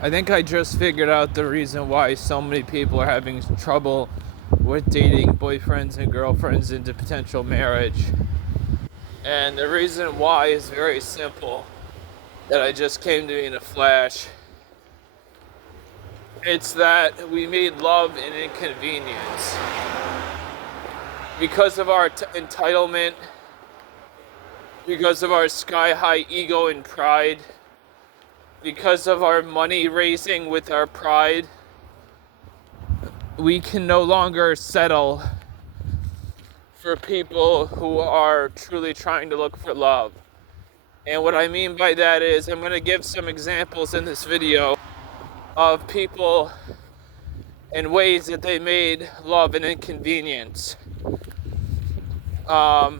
I think I just figured out the reason why so many people are having trouble with dating boyfriends and girlfriends into potential marriage. And the reason why is very simple, that I just came to me in a flash. It's that we made love an inconvenience. Because of our entitlement, because of our sky-high ego and pride, because of our money raising with our pride, we can no longer settle for people who are truly trying to look for love. And what I mean by that is I'm going to give some examples in this video of people and ways that they made love an inconvenience. Now,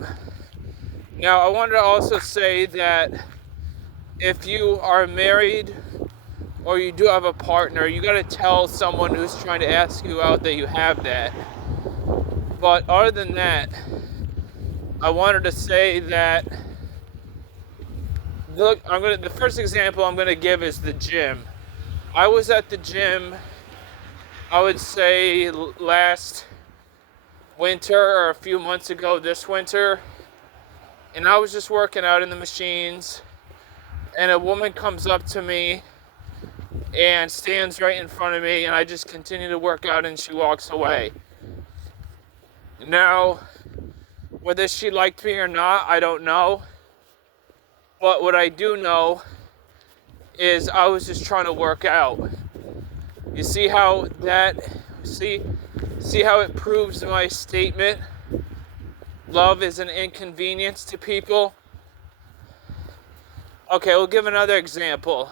I wanted to also say that if you are married or you do have a partner, you got to tell someone who's trying to ask you out that you have that. But other than that, I wanted to say that, look, the first example I'm going to give is the gym. I was at the gym, I would say last winter or a few months ago this winter, and I was just working out in the machines, and a woman comes up to me and stands right in front of me, and I just continue to work out, and she walks away. Now, whether she liked me or not, I don't know. But what I do know is I was just trying to work out. You see how it proves my statement? Love is an inconvenience to people. Okay, we'll give another example.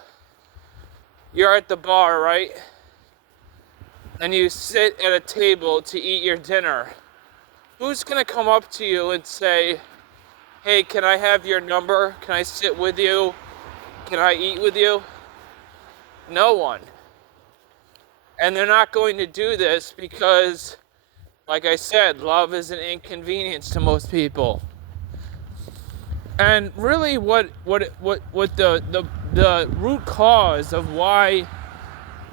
You're at the bar, right? And you sit at a table to eat your dinner. Who's gonna come up to you and say, hey, can I have your number? Can I sit with you? Can I eat with you? No one. And they're not going to do this because, like I said, love is an inconvenience to most people. And really what the root cause of why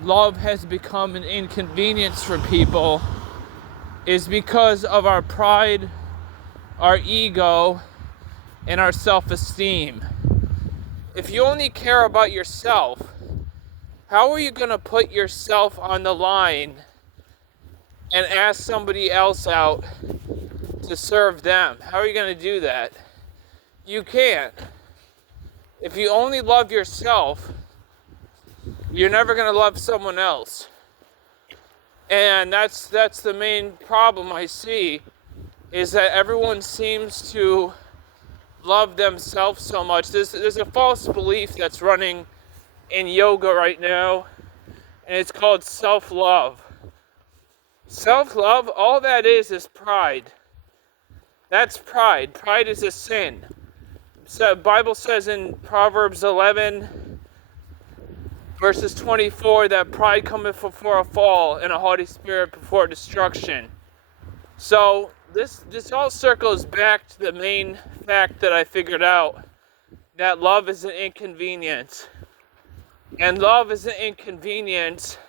love has become an inconvenience for people is because of our pride, our ego, and our self-esteem. If you only care about yourself, how are you going to put yourself on the line and ask somebody else out to serve them? How are you going to do that? You can't. If you only love yourself, you're never going to love someone else. And that's the main problem I see, is that everyone seems to love themselves so much. There's a false belief that's running in yoga right now, and it's called self-love. Self-love, all that is pride. That's pride. Pride is a sin. So the Bible says in Proverbs 11, verses 24, that pride cometh before a fall, and a haughty spirit before destruction. So this all circles back to the main fact that I figured out, that love is an inconvenience. And love is an inconvenience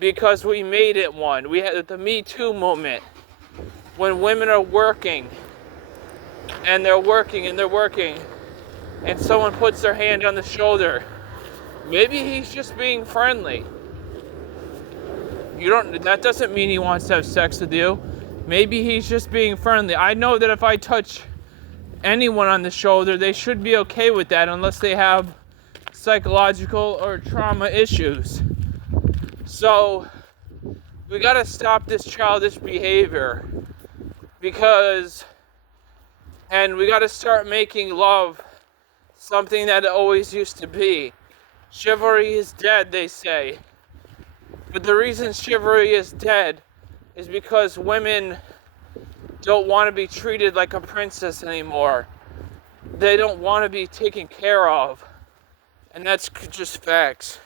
because we made it one. We had the Me Too movement, when women are working, and they're working, and someone puts their hand on the shoulder. Maybe he's just being friendly. That doesn't mean he wants to have sex with you. Maybe he's just being friendly. I know that if I touch anyone on the shoulder, they should be okay with that unless they have psychological or trauma issues. So we got to stop this childish behavior, and we got to start making love something that it always used to be. Chivalry is dead, they say. But the reason chivalry is dead is because women don't want to be treated like a princess anymore. They don't want to be taken care of. And that's just facts.